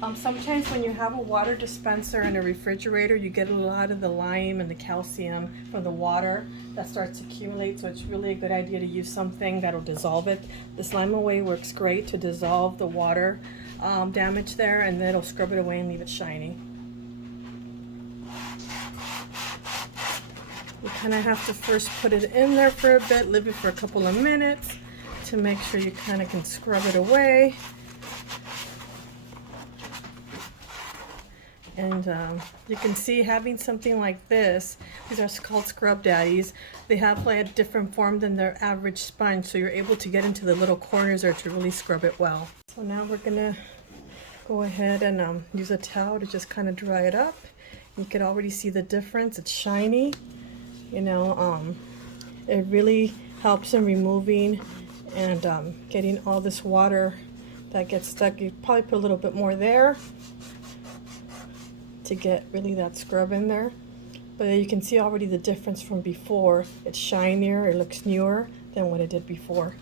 Sometimes when you have a water dispenser in a refrigerator, you get a lot of the lime and the calcium from the water that starts to accumulate, so it's really a good idea to use something that'll dissolve it. This Lime Away works great to dissolve the water damage there, and then it'll scrub it away and leave it shiny. You kind of have to first put it in there for a bit, leave it for a couple of minutes to make sure you kind of can scrub it away. And you can see having something like this, these are called Scrub Daddies. They have like a different form than their average sponge, so you're able to get into the little corners there to really scrub it well. So now we're gonna go ahead and use a towel to just kind of dry it up. You can already see the difference. It's shiny. You know, it really helps in removing and getting all this water that gets stuck. You probably put a little bit more there to get really that scrub in there, but you can see already the difference from before. It's shinier, it looks newer than what it did before.